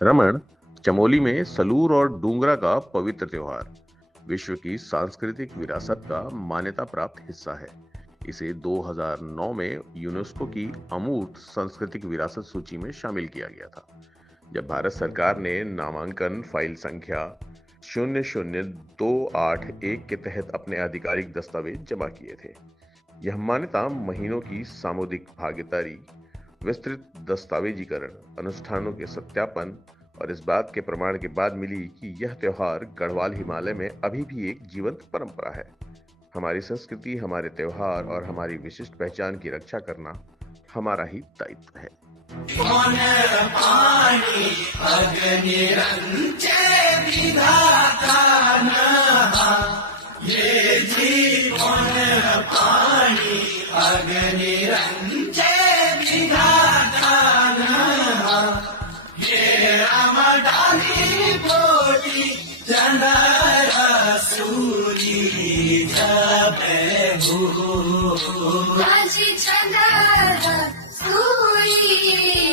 रमण, चमोली में सलूर और डूंगरा का पवित्र त्योहार विश्व की सांस्कृतिक विरासत का मान्यता प्राप्त हिस्सा है। इसे 2009 में यूनेस्को की अमूर्त सांस्कृतिक विरासत सूची में शामिल किया गया था, जब भारत सरकार ने नामांकन फाइल संख्या 00281 के तहत अपने आधिकारिक दस्तावेज जमा किए थे। यह मान्यता महीनों की सामुदायिक भागीदारी, विस्तृत दस्तावेजीकरण, अनुष्ठानों के सत्यापन और इस बात के प्रमाण के बाद मिली कि यह त्योहार गढ़वाल हिमालय में अभी भी एक जीवंत परंपरा है। हमारी संस्कृति, हमारे त्योहार और हमारी विशिष्ट पहचान की रक्षा करना हमारा ही दायित्व है। माझी चंद्र सूरी